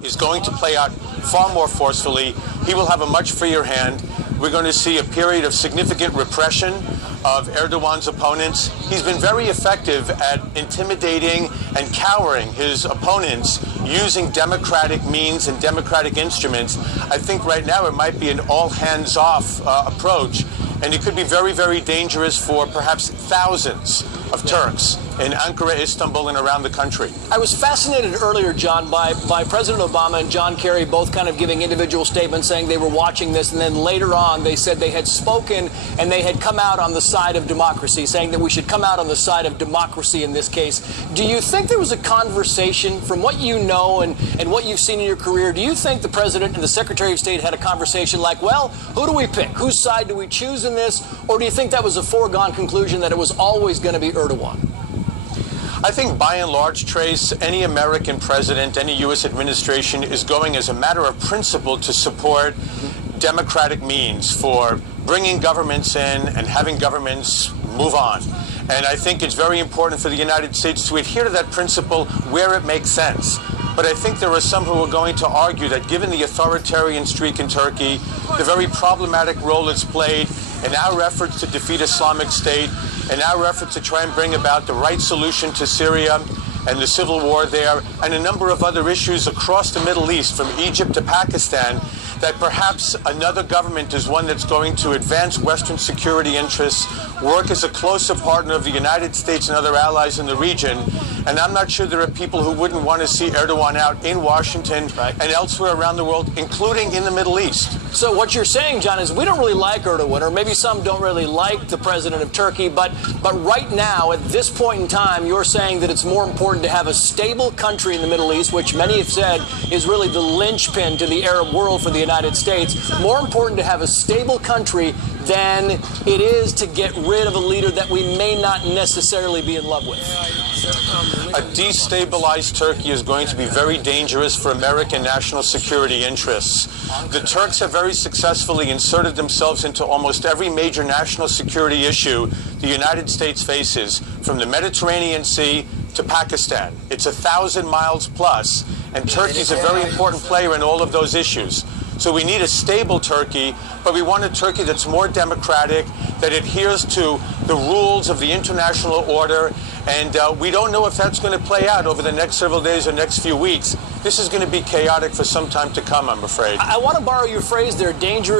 Is going to play out far more forcefully. He will have a much freer hand. We're going to see a period of significant repression of Erdogan's opponents. He's been very effective at intimidating and cowering his opponents using democratic means and democratic instruments. I think right now it might be an all-hands-off approach, and it could be very, very dangerous for perhaps thousands of Turks in Ankara, Istanbul, and around the country. I was fascinated earlier, John, by President Obama and John Kerry both kind of giving individual statements saying they were watching this, and then later on they said they had spoken and they had come out on the side of democracy, saying that we should come out on the side of democracy in this case. Do you think there was a conversation, from what you know and what you've seen in your career, do you think the President and the Secretary of State had a conversation like, well, who do we pick? Whose side do we choose in this? Or do you think that was a foregone conclusion that it was always going to be Erdogan? I think by and large, Trace, any American president, any U.S. administration is going as a matter of principle to support democratic means for bringing governments in and having governments move on. And I think it's very important for the United States to adhere to that principle where it makes sense. But I think there are some who are going to argue that given the authoritarian streak in Turkey, the very problematic role it's played in our efforts to defeat Islamic State, in our efforts to try and bring about the right solution to Syria and the civil war there, and a number of other issues across the Middle East, from Egypt to Pakistan, that perhaps another government is one that's going to advance Western security interests, work as a closer partner of the United States and other allies in the region. And I'm not sure there are people who wouldn't want to see Erdogan out in Washington and elsewhere around the world, including in the Middle East. So what you're saying, John, is we don't really like Erdogan, or maybe some don't really like the president of Turkey, but right now, at this point in time, you're saying that it's more important to have a stable country in the Middle East, which many have said is really the linchpin to the Arab world for the United States. More important to have a stable country than it is to get rid of a leader that we may not necessarily be in love with. A destabilized Turkey is going to be very dangerous for American national security interests. The Turks have very successfully inserted themselves into almost every major national security issue the United States faces, from the Mediterranean Sea to Pakistan. It's 1,000 miles plus, and Turkey's a very important player in all of those issues. So we need a stable Turkey, but we want a Turkey that's more democratic, that adheres to the rules of the international order, and we don't know if that's going to play out over the next several days or next few weeks. This is going to be chaotic for some time to come, I'm afraid. I want to borrow your phrase there, dangerous.